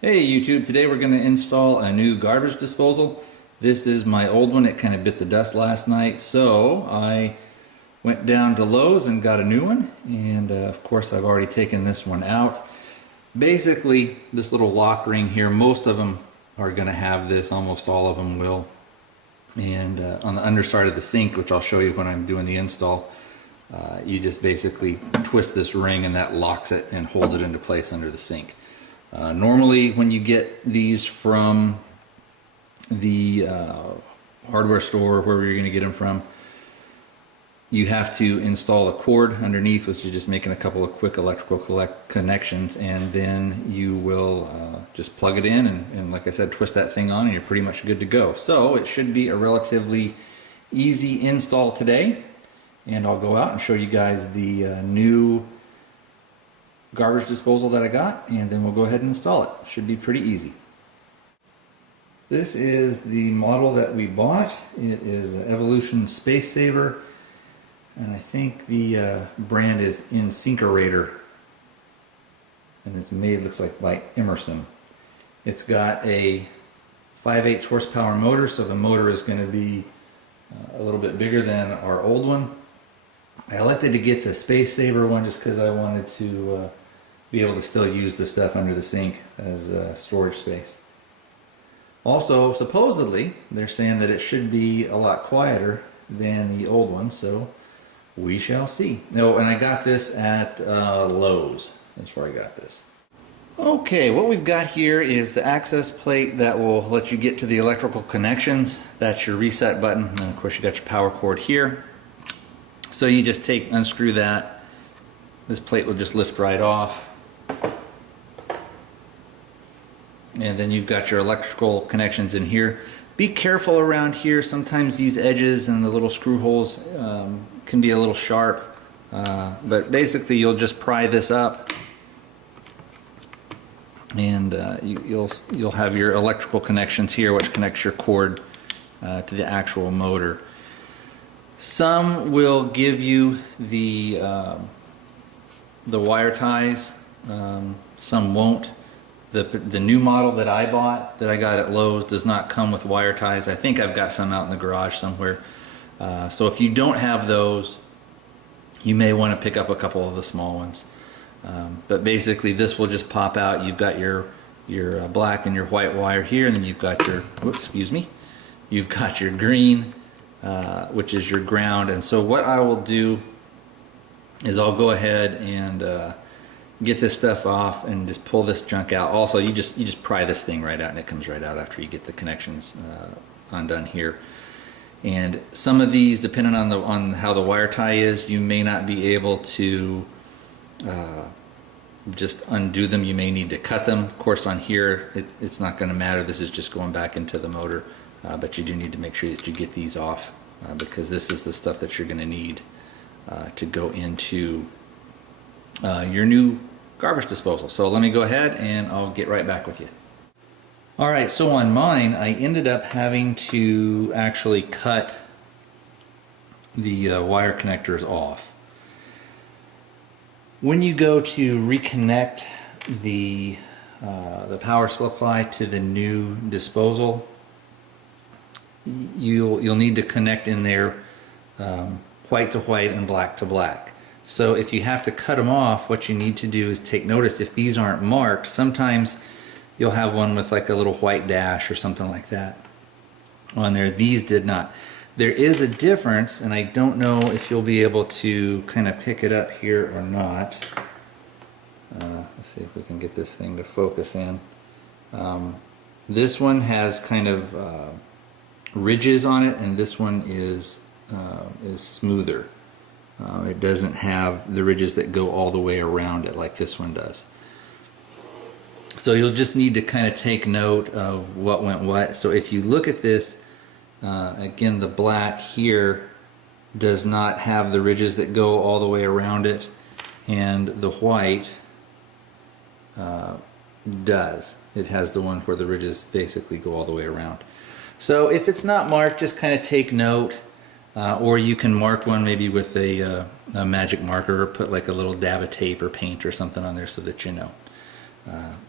Hey YouTube, today we're going to install a new garbage disposal. This is my old one. It kind of bit the dust last night, so I went down to Lowe's and got a new one, and of course I've already taken this one out. Basically, this little lock ring here, most of them are going to have this, almost all of them will. And on the underside of the sink, which I'll show you when I'm doing the install, you just basically twist this ring and that locks it and holds it into place under the sink. Normally when you get these from the hardware store, wherever you're going to get them from, you have to install a cord underneath, which is just making a couple of quick electrical connections, and then you will just plug it in and like I said, twist that thing on and you're pretty much good to go. So it should be a relatively easy install today, and I'll go out and show you guys the new garbage disposal that I got, and then we'll go ahead and install it. Should be pretty easy. This is the model that we bought. It is Evolution Space Saver, and I think the brand is Insinkerator, and it's made, looks like, by Emerson. It's got a 5/8 horsepower motor, so the motor is going to be a little bit bigger than our old one. I elected to get the Space Saver one just because I wanted to be able to still use the stuff under the sink as storage space. Also, supposedly, they're saying that it should be a lot quieter than the old one, so we shall see. Oh, and I got this at Lowe's. That's where I got this. Okay, what we've got here is the access plate that will let you get to the electrical connections. That's your reset button, and of course you got your power cord here. So you just unscrew that. This plate will just lift right off. And then you've got your electrical connections in here. Be careful around here. Sometimes these edges and the little screw holes can be a little sharp. But basically you'll just pry this up, and you'll have your electrical connections here, which connects your cord to the actual motor. Some will give you the wire ties, some won't. The new model that I bought, that I got at Lowe's, does not come with wire ties. I think I've got some out in the garage somewhere. So if you don't have those, you may want to pick up a couple of the small ones. But basically this will just pop out. You've got your black and your white wire here, and then you've got your, whoops, excuse me, you've got your green, which is your ground. And so what I will do is I'll go ahead and get this stuff off and just pull this junk out. Also, you just pry this thing right out, and it comes right out after you get the connections undone here. And some of these, depending on how the wire tie is, you may not be able to just undo them. You may need to cut them. Of course, on here it's not going to matter. This is just going back into the motor, but you do need to make sure that you get these off because this is the stuff that you're going to need to go into your new garbage disposal. So let me go ahead and I'll get right back with you. Alright, so on mine I ended up having to actually cut the wire connectors off. When you go to reconnect the power supply to the new disposal, you'll need to connect in there white to white and black to black. So if you have to cut them off, what you need to do is take notice if these aren't marked. Sometimes you'll have one with like a little white dash or something like that on there. These did not. There is a difference, and I don't know if you'll be able to kind of pick it up here or not. Let's see if we can get this thing to focus in. This one has kind of ridges on it, and this one is smoother. It doesn't have the ridges that go all the way around it like this one does. So you'll just need to kind of take note of what went what. So if you look at this, again, the black here does not have the ridges that go all the way around it, and the white does. It has the one where the ridges basically go all the way around. So if it's not marked, just kind of take note. Or you can mark one maybe with a magic marker, or put like a little dab of tape or paint or something on there so that you know.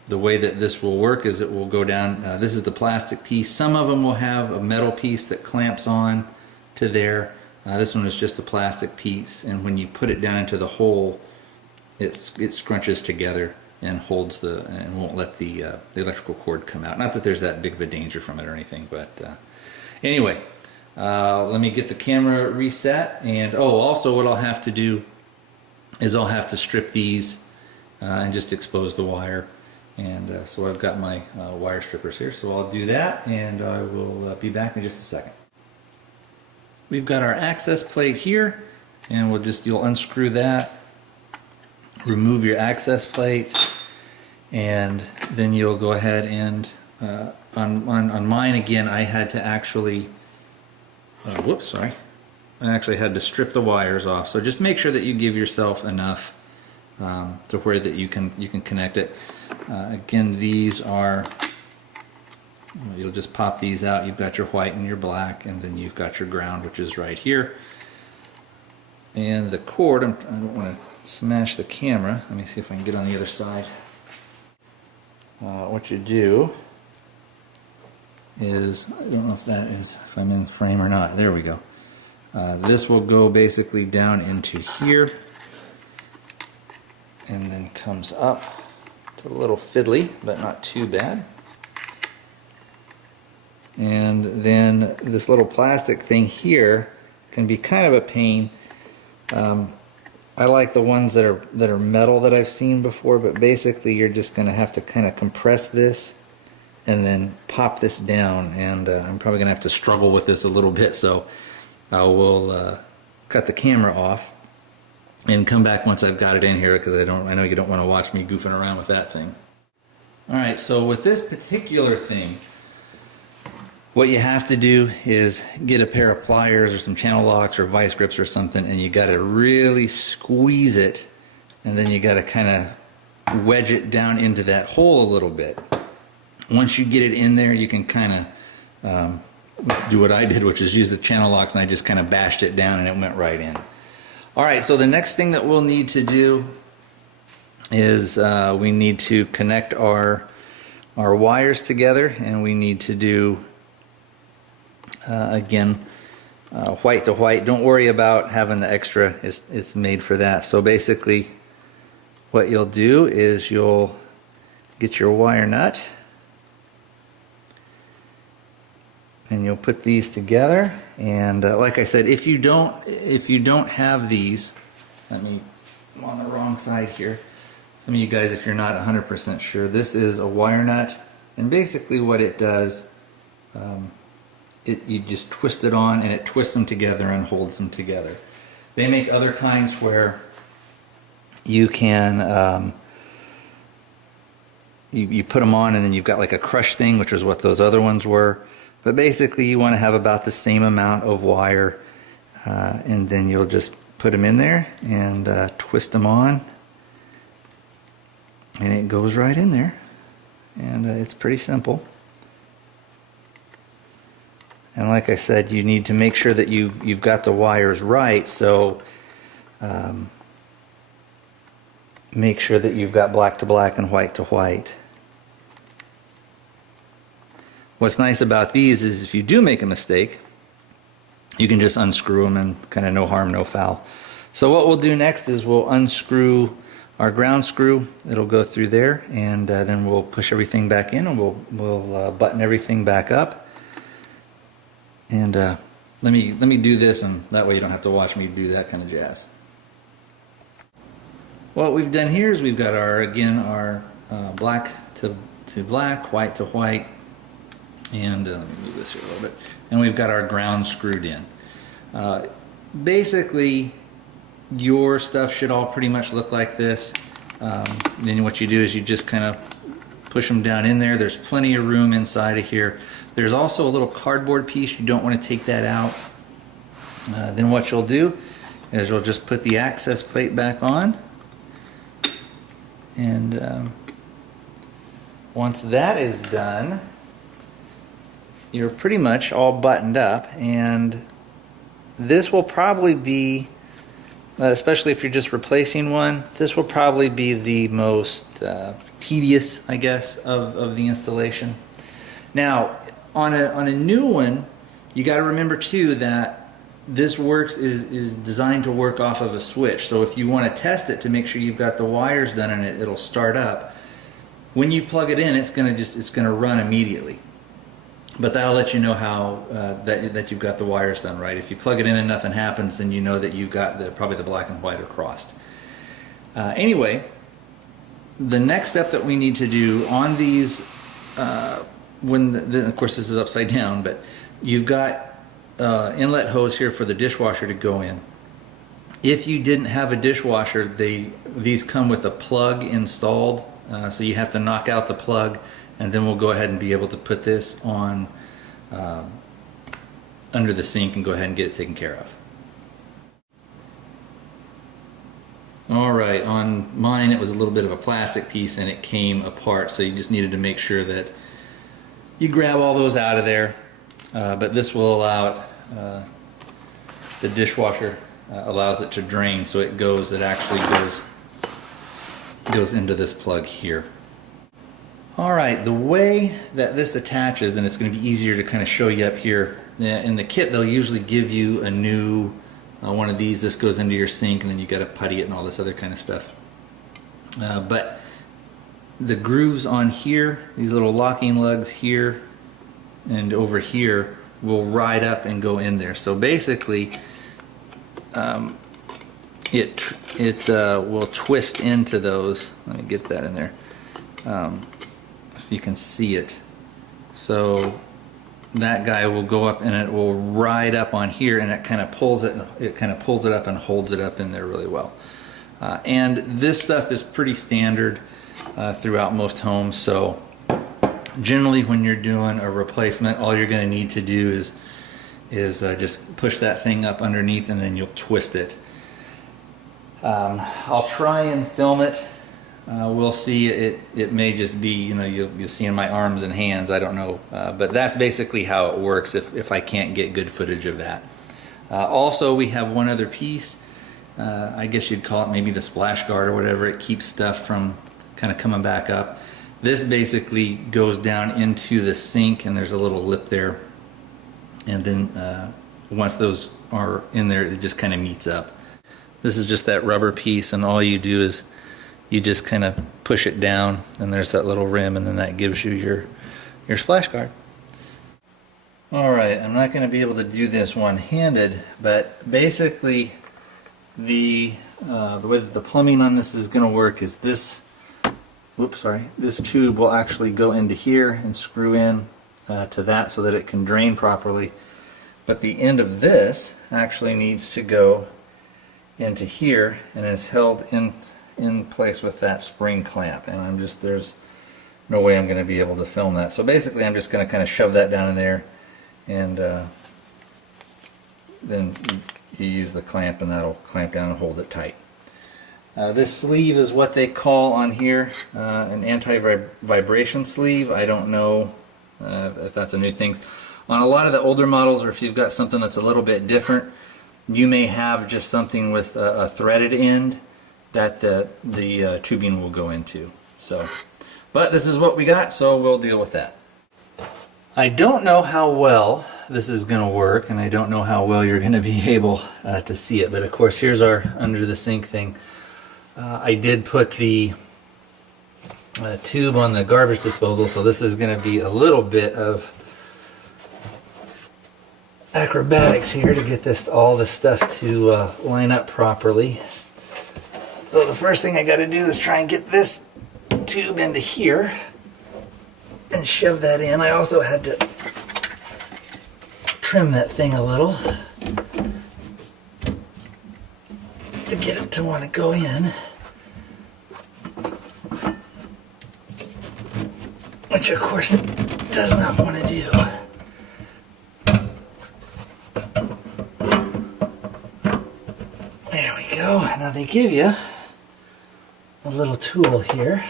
The way that this will work is it will go down, this is the plastic piece. Some of them will have a metal piece that clamps on to there. This one is just a plastic piece, and when you put it down into the hole, it scrunches together and holds and won't let the electrical cord come out. Not that there's that big of a danger from it or anything, but anyway, let me get the camera reset. And also what I'll have to do is I'll have to strip these and just expose the wire. And so I've got my wire strippers here, so I'll do that, and I will be back in just a second. We've got our access plate here, and you'll unscrew that, remove your access plate, and then you'll go ahead and on mine again, I had to actually I actually had to strip the wires off. So just make sure that you give yourself enough to where that you can connect it. Again, these are, you'll just pop these out. You've got your white and your black, and then you've got your ground, which is right here. And the cord, I don't want to smash the camera. Let me see if I can get on the other side. What you do is, I don't know if I'm in frame or not. There we go. This will go basically down into here, and then comes up. It's a little fiddly, but not too bad. And then this little plastic thing here can be kind of a pain. I like the ones that are metal that I've seen before, but basically you're just going to have to kind of compress this and then pop this down, and I'm probably going to have to struggle with this a little bit, so I will cut the camera off and come back once I've got it in here, because I know you don't want to watch me goofing around with that thing. Alright, so with this particular thing, what you have to do is get a pair of pliers or some channel locks or vice grips or something, and you got to really squeeze it, and then you got to kind of wedge it down into that hole a little bit. Once you get it in there, you can kind of do what I did, which is use the channel locks, and I just kind of bashed it down and it went right in. Alright, so the next thing that we'll need to do is we need to connect our wires together, and we need to do again white to white. Don't worry about having the extra, it's made for that. So basically what you'll do is you'll get your wire nut and you'll put these together, and like I said, if you don't have these, I'm on the wrong side here. Some of you guys, if you're not 100% sure, this is a wire nut, and basically what it does, you just twist it on and it twists them together and holds them together. They make other kinds where you can you put them on and then you've got like a crush thing, which is what those other ones were. But basically you want to have about the same amount of wire, and then you'll just put them in there and twist them on, and it goes right in there, and it's pretty simple. And like I said, you need to make sure that you've got the wires right, so make sure that you've got black to black and white to white. What's nice about these is if you do make a mistake, you can just unscrew them and kind of no harm, no foul. So what we'll do next is we'll unscrew our ground screw. It'll go through there, and then we'll push everything back in, and we'll button everything back up. And let me do this, and that way you don't have to watch me do that kind of jazz. What we've done here is we've got our black to black, white to white, and let me move this here a little bit. And we've got our ground screwed in. Basically, your stuff should all pretty much look like this. Then what you do is you just kind of push them down in there. There's plenty of room inside of here. There's also a little cardboard piece. You don't want to take that out. Then what you'll do is you'll just put the access plate back on. And once that is done, you're pretty much all buttoned up, and this will probably be especially if you're just replacing one, this will probably be the most tedious, I guess, of the installation. Now, on a new one, you got to remember too that this is designed to work off of a switch. So if you want to test it to make sure you've got the wires done in it, it'll start up. When you plug it in, it's gonna run immediately. But that'll let you know how that you've got the wires done right. If you plug it in and nothing happens, then you know that you've got probably the black and white are crossed. Anyway, the next step that we need to do on these, of course this is upside down, but you've got inlet hose here for the dishwasher to go in. If you didn't have a dishwasher, these come with a plug installed, so you have to knock out the plug, and then we'll go ahead and be able to put this on under the sink and go ahead and get it taken care of. Alright, on mine it was a little bit of a plastic piece and it came apart, so you just needed to make sure that you grab all those out of there. But this will allow it, the dishwasher allows it to drain, so it actually goes into this plug here. Alright, the way that this attaches, and it's going to be easier to kind of show you up here, in the kit they'll usually give you a new one of these. This goes into your sink and then you got to putty it and all this other kind of stuff. But the grooves on here, these little locking lugs here and over here, will ride up and go in there. So basically it will twist into those. Let me get that in there. If you can see it. So that guy will go up and it will ride up on here, and it kind of pulls it up and holds it up in there really well. And this stuff is pretty standard throughout most homes, so generally when you're doing a replacement, all you're going to need to do is just push that thing up underneath and then you'll twist it. I'll try and film it. We'll see. It may just be, you'll see in my arms and hands, I don't know. But that's basically how it works if I can't get good footage of that. Also, we have one other piece. I guess you'd call it maybe the splash guard or whatever. It keeps stuff from kind of coming back up. This basically goes down into the sink, and there's a little lip there. And then once those are in there, it just kind of meets up. This is just that rubber piece, and all you do is you just kind of push it down, and there's that little rim, and then that gives you your splash guard. Alright, I'm not going to be able to do this one-handed, but basically the way that the plumbing on this is going to work is this tube will actually go into here and screw in to that so that it can drain properly. But the end of this actually needs to go into here, and it's held in place with that spring clamp, and there's no way I'm going to be able to film that. So basically I'm just going to kind of shove that down in there, and then you use the clamp and that'll clamp down and hold it tight. This sleeve is what they call on here an anti-vibration sleeve. I don't know if that's a new thing. On a lot of the older models, or if you've got something that's a little bit different, you may have just something with a threaded end that the tubing will go into. But this is what we got, so we'll deal with that. I don't know how well this is going to work, and I don't know how well you're going to be able to see it, but of course here's our under the sink thing. I did put the tube on the garbage disposal, so this is going to be a little bit of acrobatics here to get all this stuff to line up properly. So the first thing I got to do is try and get this tube into here and shove that in. I also had to trim that thing a little to get it to want to go in, which of course it does not want to do. There we go. Now they give you a little tool here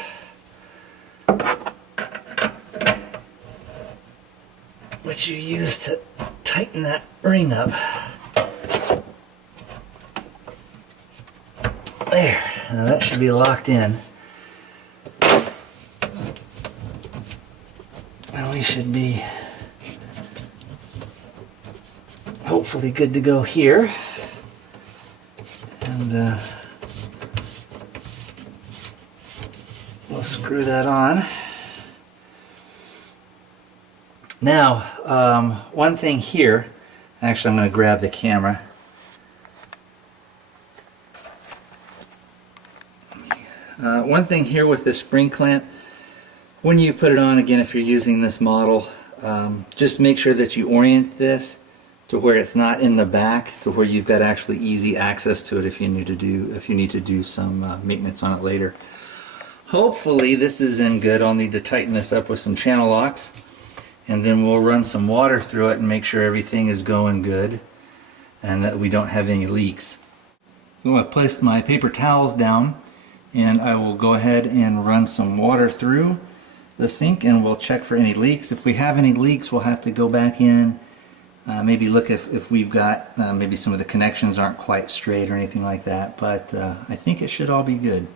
which you use to tighten that ring up. There, now that should be locked in. And we should be hopefully good to go here. And we'll screw that on. Now, one thing here, actually I'm going to grab the camera. One thing here with this spring clamp, when you put it on, again, if you're using this model, just make sure that you orient this to where it's not in the back, to where you've got actually easy access to it if you need to do some maintenance on it later. Hopefully this is in good. I'll need to tighten this up with some channel locks, and then we'll run some water through it and make sure everything is going good and that we don't have any leaks. I'm going to place my paper towels down, and I will go ahead and run some water through the sink, and we'll check for any leaks. If we have any leaks, we'll have to go back in, maybe look if we've got maybe some of the connections aren't quite straight or anything like that, but I think it should all be good.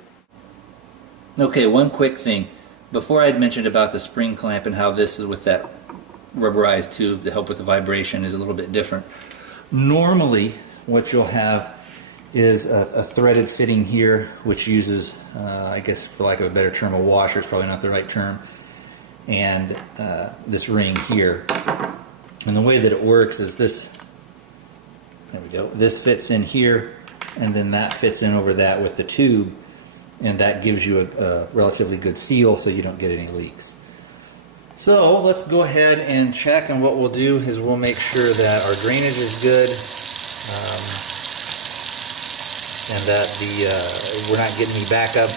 Okay, one quick thing. Before I had mentioned about the spring clamp and how this is with that rubberized tube to help with the vibration is a little bit different. Normally what you'll have is a threaded fitting here, which uses, I guess for lack of a better term, a washer is probably not the right term, and this ring here. And the way that it works is this, there we go, this fits in here, and then that fits in over that with the tube, and that gives you a relatively good seal so you don't get any leaks. So let's go ahead and check, and what we'll do is we'll make sure that our drainage is good, and that we're not getting any backup.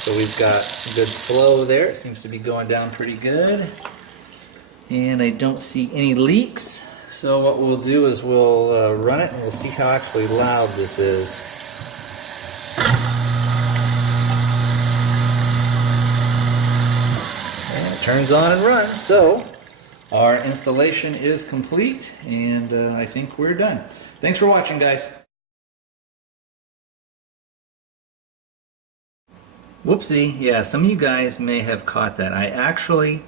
So we've got good flow there. It seems to be going down pretty good, and I don't see any leaks. So what we'll do is we'll run it and we'll see how actually loud this is. And it turns on and runs. So our installation is complete, and I think we're done. Thanks for watching, guys. Whoopsie, yeah, some of you guys may have caught that. I actually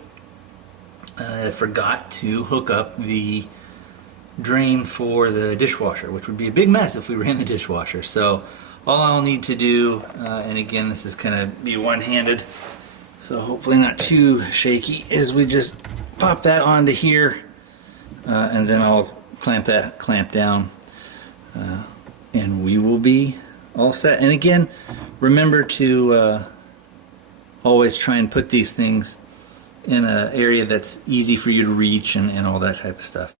forgot to hook up the drain for the dishwasher, which would be a big mess if we ran the dishwasher. So all I'll need to do, and again this is kind of be one-handed, so hopefully not too shaky, is we just pop that onto here, and then I'll clamp down, and we will be all set. And again, remember to always try and put these things in an area that's easy for you to reach and all that type of stuff.